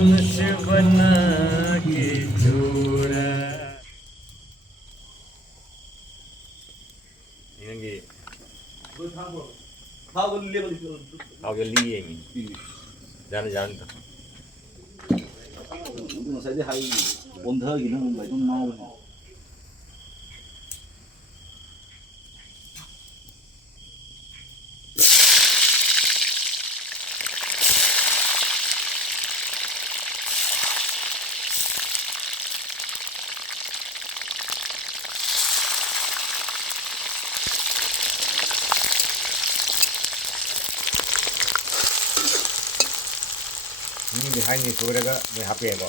मनुष्य बना के छोड़ा 이게 하고 리행이 나는 잘한다. nó sẽ hay ôn thơ gì nó không phải nó mau. 이미 한이 그래가 내 합의해 봐.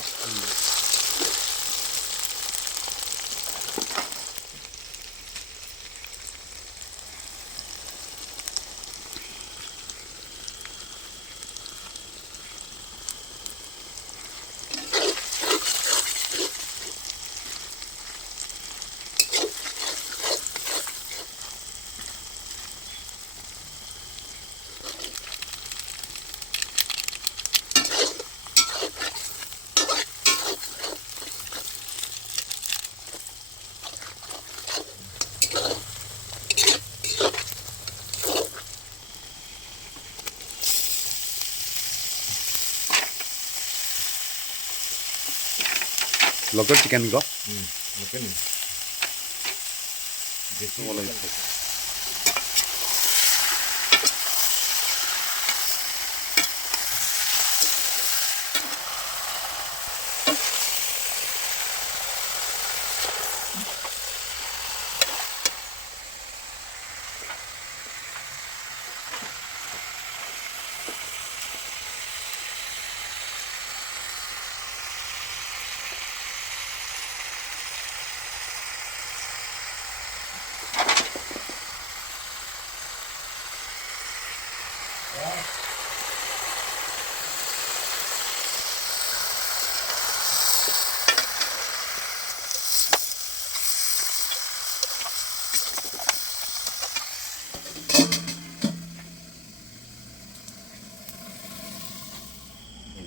local chicken ko mungkin gitu mulai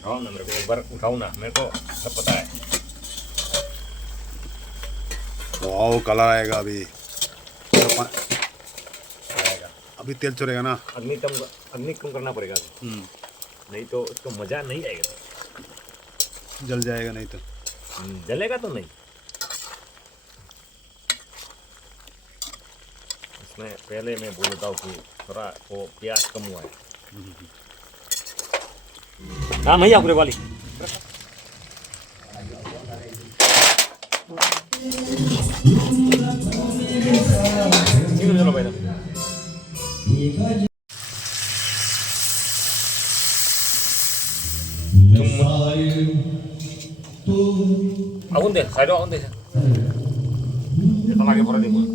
उठाओ ना मेरे को एक बार उठाओ ना मेरे को सब पता है वाओ कलर आएगा अभी आएगा अभी तेल चढ़ेगा ना अग्नि कम करना पड़ेगा नहीं तो उसको मजा नहीं आएगा जल जाएगा नहीं तो जलेगा तो नहीं इसमें पहले मैं बोलता हूँ कि थोड़ा वो प्याज कम हुआ है हाँ भैया पूरे वाली चलो भाई Akun deh, saya doang deh. Kita lagi pernah di mana?